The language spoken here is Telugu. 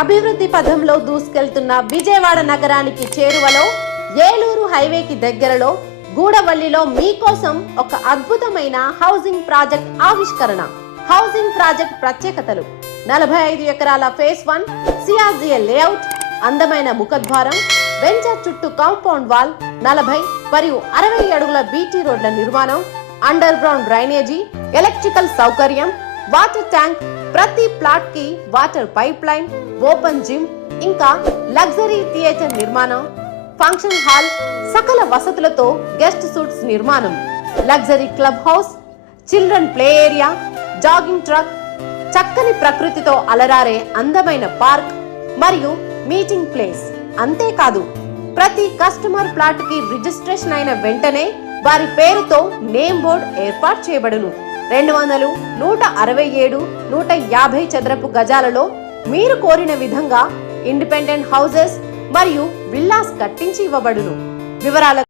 అభివృద్ధి పథంలో దూసుకెళ్తున్న విజయవాడ నగరానికి చేరువలో ఏలూరు హైవేకి దగ్గరలో గూడవల్లిలో మీకోసం ఒక అద్భుతమైన హౌసింగ్ ప్రాజెక్ట్ ఆవిష్కరణ. హౌసింగ్ ప్రాజెక్ట్ ప్రత్యేకతలు: 45 ఎకరాల ఫేజ్ 1 సిఆర్జీఎల్ లేఅవుట్, అందమైన ముఖద్వారం, వెంచర్ చుట్టూ కాంపౌండ్ వాల్, 40 మరియు 60 అడుగుల బీటీ రోడ్ల నిర్మాణం, అండర్ గ్రౌండ్ డ్రైనేజీ, ఎలక్ట్రికల్ సౌకర్యం, వాటర్ ట్యాంక్, ప్రతి ప్లాట్ కి water pipe line, open gym, ఇంకా లగ్జరీ థియేటర్ నిర్మాణం, ఫంక్షన్ హాల్, సకల వసతులతో గెస్ట్ సూట్స్ నిర్మాణం, luxury club house, children play area, jogging track, చక్కని ప్రకృతితో అలరారే అందమైన పార్క్ మరియు మీటింగ్ ప్లేస్. అంతేకాదు, ప్రతి కస్టమర్ ప్లాట్ కి రిజిస్ట్రేషన్ అయిన వెంటనే వారి పేరుతో నేమ్ బోర్డ్ ఏర్పాటు చేయబడును. 200, 167, 150 చదరపు గజాలలో మీరు కోరిన విధంగా ఇండిపెండెంట్ హౌసెస్ మరియు విల్లాస్ కట్టించి ఇవ్వబడును. వివరాలకు